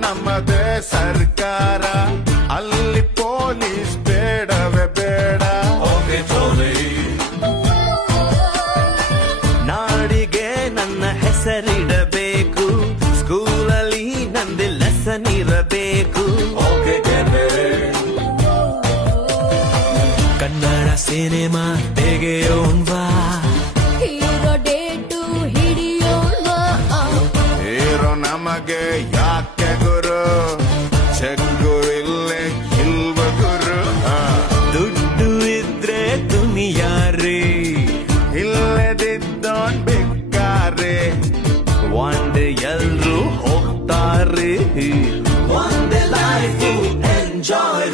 ನಮ್ಮದೇ ಸರ್ಕಾರ, ಅಲ್ಲಿ ಪೊಲೀಸ್ ಬೇಡವೇ ಬೇಡ. ನಾಡಿಗೆ ನನ್ನ ಹೆಸರಿಡಬೇಕು, ಸ್ಕೂಲಲ್ಲಿ ನಂದು ಲೆಸನ್ ಇರಬೇಕು. ಕನ್ನಡ ಸಿನಿಮಾ ತೆಗೆಯೋಣ್ವಾ, ಹೀರೋ ಡೇಟು ಹಿಡಿಯೋಣ. ಹೀರೋ ನಮಗೆ ಯಾಕೆ ಗುರು, ಚೆಕ್ಕು ಇಲ್ಲೇ ಇಲ್ವ ಗುರು. ದುಡ್ಡು ಇದ್ರೆ ದುನಿಯಾರಿ, ಇಲ್ಲದಿದ್ದೋನ್ ಬೇಕಾರೆ. ಒಂದೇ ಎಲ್ರು ಹೋಗ್ತಾರೆ, ಒಂದೇ ಲೈಫ್ ಎಂಜಾಯ್.